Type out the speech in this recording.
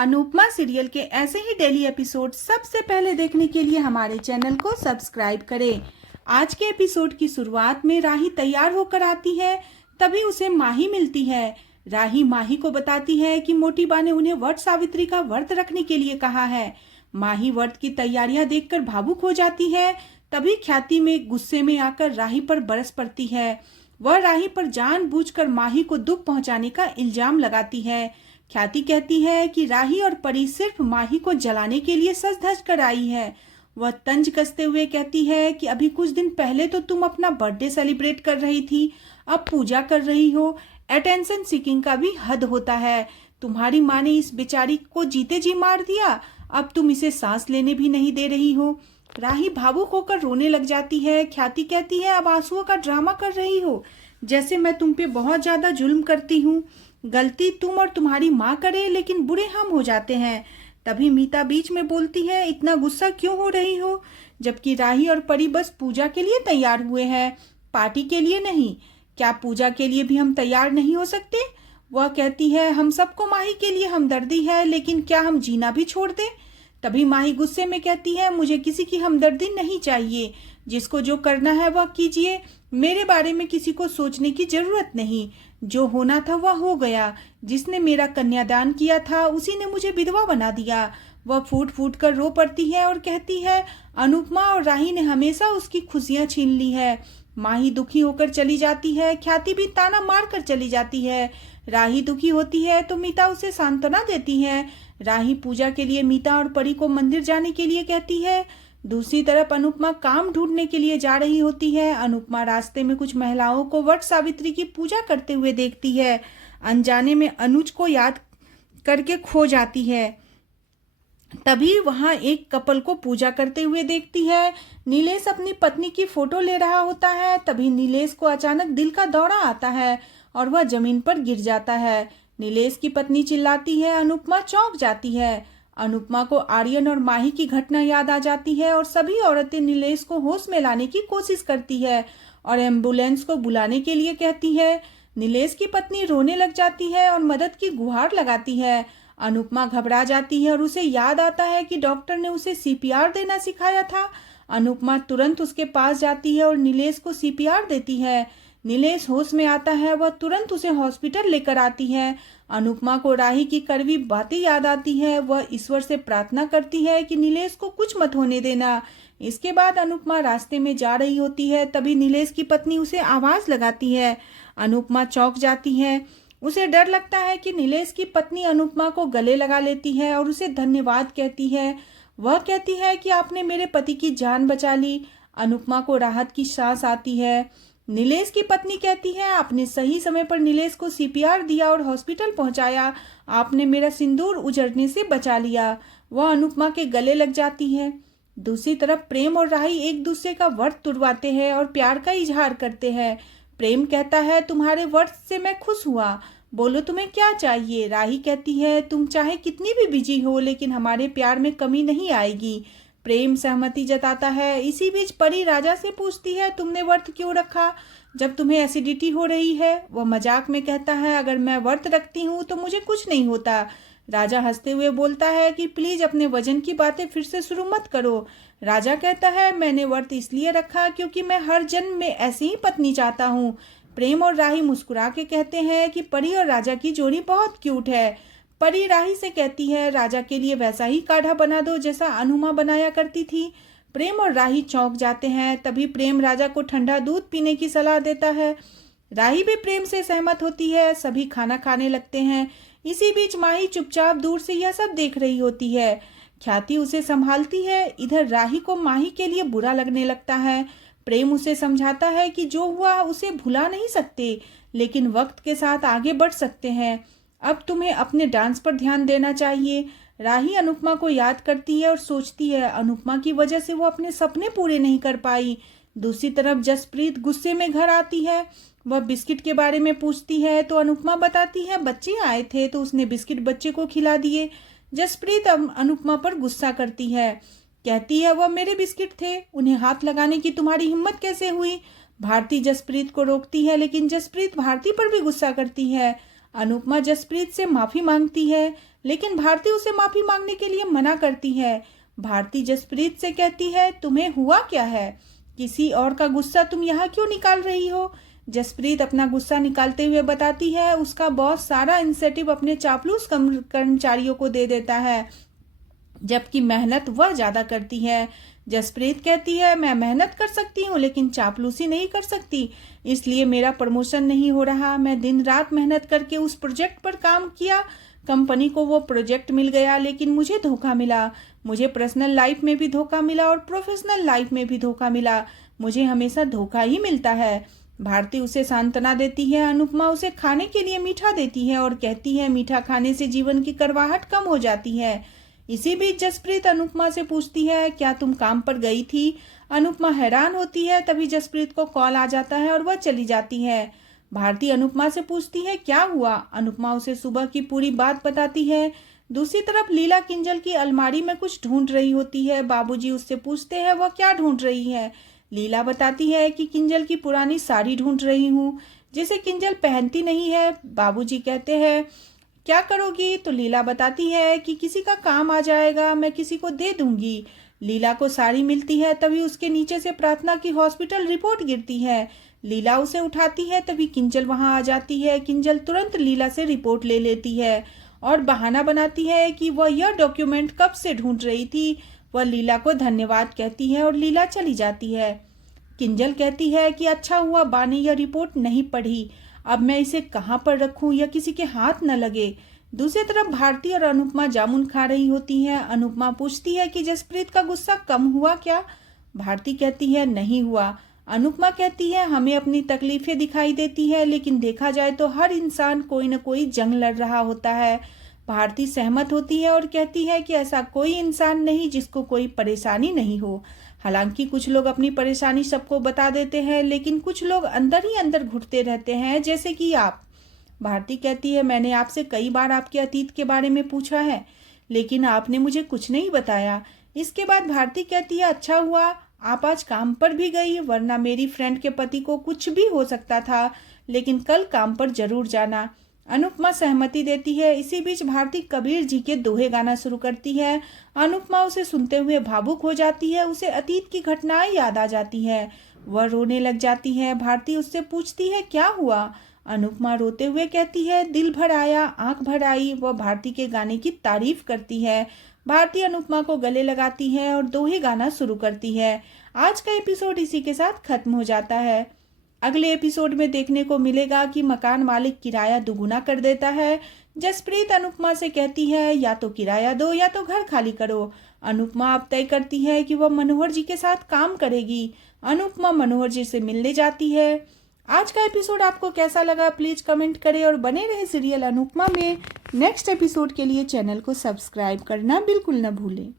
Anupama serial के ऐसे ही daily episode सबसे पहले देखने के लिए हमारे चैनल को सब्सक्राइब करें। आज के एपिसोड की शुरुआत में राही तैयार होकर आती है, तभी उसे माही मिलती है। राही माही को बताती है कि मोटी बा ने उन्हें वट सावित्री का व्रत रखने के लिए कहा है। माही व्रत की तैयारियां देखकर भावुक हो जाती है। तभी ख्याति में गुस्से में आकर राही पर बरस पड़ती है। वह राही पर जानबूझकर माही को दुख पहुंचाने का इल्जाम लगाती है। ख्याति कहती है कि राही और परी सिर्फ माही को जलाने के लिए सज धज कर आई है। वह तंज कसते हुए कहती है कि अभी कुछ दिन पहले तो तुम अपना बर्थडे सेलिब्रेट कर रही थी, अब पूजा कर रही हो। अटेंशन सीकिंग का भी हद होता है। तुम्हारी माँ ने इस बेचारी को जीते जी मार दिया, अब तुम इसे सांस लेने भी नहीं दे रही हो। राही भावुक होकर रोने लग जाती है। ख्याति कहती है, अब आंसुओं का ड्रामा कर रही हो, जैसे मैं तुम पे बहुत ज्यादा जुल्म करती हूँ। गलती तुम और तुम्हारी माँ करे, लेकिन बुरे हम हो जाते हैं। तभी मीता बीच में बोलती है, इतना गुस्सा क्यों हो रही हो, जबकि राही और परी बस पूजा के लिए तैयार हुए हैं, पार्टी के लिए नहीं। क्या पूजा के लिए भी हम तैयार नहीं हो सकते? वह कहती है, हम सबको माही के लिए हमदर्दी है, लेकिन क्या हम जीना भी छोड़ दें? तभी माही गुस्से में कहती है, मुझे किसी की हमदर्दी नहीं चाहिए, जिसको जो करना है वह कीजिए, मेरे बारे में किसी को सोचने की जरूरत नहीं। जो होना था वह हो गया। जिसने मेरा कन्यादान किया था उसी ने मुझे विधवा बना दिया। वह फूट फूट कर रो पड़ती है और कहती है, अनुपमा और राही ने हमेशा उसकी खुशियां छीन ली है। माही दुखी होकर चली जाती है। ख्याति भी ताना मार कर चली जाती है। राही दुखी होती है तो मीता उसे सांत्वना देती है। राही पूजा के लिए मीता और परी को मंदिर जाने के लिए कहती है। दूसरी तरफ अनुपमा काम ढूंढने के लिए जा रही होती है। अनुपमा रास्ते में कुछ महिलाओं को वट सावित्री की पूजा करते हुए देखती है। अनजाने में अनुज को याद करके खो जाती है। तभी वहां एक कपल को पूजा करते हुए देखती है। नीलेश अपनी पत्नी की फोटो ले रहा होता है। तभी नीलेश को अचानक दिल का दौरा आता है और वह जमीन पर गिर जाता है। नीलेश की पत्नी चिल्लाती है। अनुपमा चौंक जाती है। अनुपमा को आर्यन और माही की घटना याद आ जाती है और सभी औरतें नीलेश को होश में लाने की कोशिश करती है और एम्बुलेंस को बुलाने के लिए कहती है। नीलेश की पत्नी रोने लग जाती है और मदद की गुहार लगाती है। अनुपमा घबरा जाती है और उसे याद आता है कि डॉक्टर ने उसे सीपीआर देना सिखाया था। अनुपमा तुरंत उसके पास जाती है और नीलेश को सीपीआर देती है। नीलेश होश में आता है। वह तुरंत उसे हॉस्पिटल लेकर आती है। अनुपमा को राही की कड़वी बातें याद आती है। वह ईश्वर से प्रार्थना करती है कि नीलेश को कुछ मत होने देना। इसके बाद अनुपमा रास्ते में जा रही होती है। तभी नीलेश की पत्नी उसे आवाज लगाती है। अनुपमा चौंक जाती है। उसे डर लगता है कि नीलेश की पत्नी अनुपमा को गले लगा लेती है और उसे धन्यवाद कहती है। वह कहती है कि आपने मेरे पति की जान बचा ली। अनुपमा को राहत की सांस आती है। नीलेश की पत्नी कहती है, आपने सही समय पर नीलेश को सीपीआर दिया और हॉस्पिटल पहुंचाया। आपने मेरा सिंदूर उजड़ने से बचा लिया। वह अनुपमा के गले लग जाती है। दूसरी तरफ प्रेम और राही एक दूसरे का व्रत तुड़वाते हैं और प्यार का इजहार करते हैं। प्रेम कहता है, तुम्हारे व्रत से मैं खुश हुआ, बोलो तुम्हें क्या चाहिए। राही कहती है, तुम चाहे कितनी भी बिजी हो, लेकिन हमारे प्यार में कमी नहीं आएगी। प्रेम सहमति जताता है। इसी बीच परी राजा से पूछती है, तुमने व्रत क्यों रखा जब तुम्हें एसिडिटी हो रही है? वह मजाक में कहता है, अगर मैं व्रत रखती हूँ तो मुझे कुछ नहीं होता। राजा हंसते हुए बोलता है कि प्लीज अपने वजन की बातें फिर से शुरू मत करो। राजा कहता है, मैंने व्रत इसलिए रखा क्योंकि मैं हर जन्म में ऐसी ही पत्नी चाहता हूँ। प्रेम और राही मुस्कुरा के कहते हैं कि परी और राजा की जोड़ी बहुत क्यूट है। परी राही से कहती है, राजा के लिए वैसा ही काढ़ा बना दो जैसा अनुमा बनाया करती थी। प्रेम और राही चौंक जाते हैं। तभी प्रेम राजा को ठंडा दूध पीने की सलाह देता है। राही भी प्रेम से सहमत होती है। सभी खाना खाने लगते हैं। इसी बीच माही चुपचाप दूर से यह सब देख रही होती है। ख्याति उसे संभालती है। इधर राही को माही के लिए बुरा लगने लगता है। प्रेम उसे समझाता है कि जो हुआ उसे भुला नहीं सकते, लेकिन वक्त के साथ आगे बढ़ सकते हैं। अब तुम्हें अपने डांस पर ध्यान देना चाहिए। राही अनुपमा को याद करती है और सोचती है, अनुपमा की वजह से वो अपने सपने पूरे नहीं कर पाई। दूसरी तरफ जसप्रीत गुस्से में घर आती है। वह बिस्किट के बारे में पूछती है तो अनुपमा बताती है, बच्चे आए थे तो उसने बिस्किट बच्चे को खिला दिए। जसप्रीत अनुपमा पर गुस्सा करती है। कहती है, वह मेरे बिस्किट थे, उन्हें हाथ लगाने की तुम्हारी हिम्मत कैसे हुई? भारती जसप्रीत को रोकती है, लेकिन जसप्रीत भारती पर भी गुस्सा करती है। अनुपमा जसप्रीत से माफी मांगती है। लेकिन भारती उसे माफी मांगने के लिए मना करती है। भारती जसप्रीत से कहती है, तुम्हें हुआ क्या है? किसी और का गुस्सा तुम यहाँ क्यों निकाल रही हो? जसप्रीत अपना गुस्सा निकालते हुए बताती है, उसका बॉस सारा इंसेंटिव अपने चापलूस कर्मचारियों को दे देता है, जबकि मेहनत वह ज्यादा करती है। जसप्रीत कहती है, मैं मेहनत कर सकती हूँ लेकिन चापलूसी नहीं कर सकती, इसलिए मेरा प्रमोशन नहीं हो रहा। मैं दिन रात मेहनत करके उस प्रोजेक्ट पर काम किया, कंपनी को वो प्रोजेक्ट मिल गया, लेकिन मुझे धोखा मिला। मुझे पर्सनल लाइफ में भी धोखा मिला और प्रोफेशनल लाइफ में भी धोखा मिला। मुझे हमेशा धोखा ही मिलता है। भारती उसे सांत्वना देती है। अनुपमा उसे खाने के लिए मीठा देती है और कहती है, मीठा खाने से जीवन की कड़वाहट कम हो जाती है। इसी बीच जसप्रीत अनुपमा से पूछती है, क्या तुम काम पर गई थी? अनुपमा हैरान होती है। तभी जसप्रीत को कॉल आ जाता है और वह चली जाती है। भारती अनुपमा से पूछती है, क्या हुआ? अनुपमा उसे सुबह की पूरी बात बताती है। दूसरी तरफ लीला किंजल की अलमारी में कुछ ढूंढ रही होती है। बाबूजी उससे पूछते हैं, वह क्या ढूंढ रही है? लीला बताती है कि किंजल की पुरानी साड़ी ढूंढ रही हूँ, जिसे किंजल पहनती नहीं है। बाबूजी कहते हैं, क्या करोगी? तो लीला बताती है कि किसी का काम आ जाएगा, मैं किसी को दे दूंगी। लीला को साड़ी मिलती है। तभी उसके नीचे से प्रार्थना की हॉस्पिटल रिपोर्ट गिरती है। लीला उसे उठाती है। तभी किंजल वहां आ जाती है। किंजल तुरंत लीला से रिपोर्ट ले लेती है और बहाना बनाती है कि वह यह डॉक्यूमेंट कब से ढूंढ रही थी। वह लीला को धन्यवाद कहती है और लीला चली जाती है। किंजल कहती है कि अच्छा हुआ बा ने यह रिपोर्ट नहीं पढ़ी, अब मैं इसे कहाँ पर रखूं या किसी के हाथ न लगे। दूसरी तरफ भारती और अनुपमा जामुन खा रही होती हैं। अनुपमा पूछती है कि जसप्रीत का गुस्सा कम हुआ क्या? भारती कहती है, नहीं हुआ। अनुपमा कहती है, हमें अपनी तकलीफें दिखाई देती है, लेकिन देखा जाए तो हर इंसान कोई न कोई जंग लड़ रहा होता है। भारती सहमत होती है और कहती है कि ऐसा कोई इंसान नहीं जिसको कोई परेशानी नहीं हो। हालांकि कुछ लोग अपनी परेशानी सबको बता देते हैं, लेकिन कुछ लोग अंदर ही अंदर घुटते रहते हैं, जैसे कि आप। भारती कहती है, मैंने आपसे कई बार आपके अतीत के बारे में पूछा है, लेकिन आपने मुझे कुछ नहीं बताया। इसके बाद भारती कहती है, अच्छा हुआ आप आज काम पर भी गई, वरना मेरी फ्रेंड के पति को कुछ भी हो सकता था, लेकिन कल काम पर जरूर जाना। अनुपमा सहमति देती है। इसी बीच भारती कबीर जी के दोहे गाना शुरू करती है। अनुपमा उसे सुनते हुए भावुक हो जाती है। उसे अतीत की घटनाएं याद आ जाती है। वह रोने लग जाती है। भारती उससे पूछती है, क्या हुआ? अनुपमा रोते हुए कहती है, दिल भर आया, आंख भर आई। वह भारती के गाने की तारीफ करती है। भारती अनुपमा को गले लगाती है और दोहे गाना शुरू करती है। आज का एपिसोड इसी के साथ खत्म हो जाता है। अगले एपिसोड में देखने को मिलेगा कि मकान मालिक किराया दुगुना कर देता है। जसप्रीत अनुपमा से कहती है, या तो किराया दो या तो घर खाली करो। अनुपमा अब तय करती है कि वह मनोहर जी के साथ काम करेगी। अनुपमा मनोहर जी से मिलने जाती है। आज का एपिसोड आपको कैसा लगा प्लीज कमेंट करें और बने रहे सीरियल अनुपमा में नेक्स्ट एपिसोड के लिए चैनल को सब्सक्राइब करना बिल्कुल न भूलें।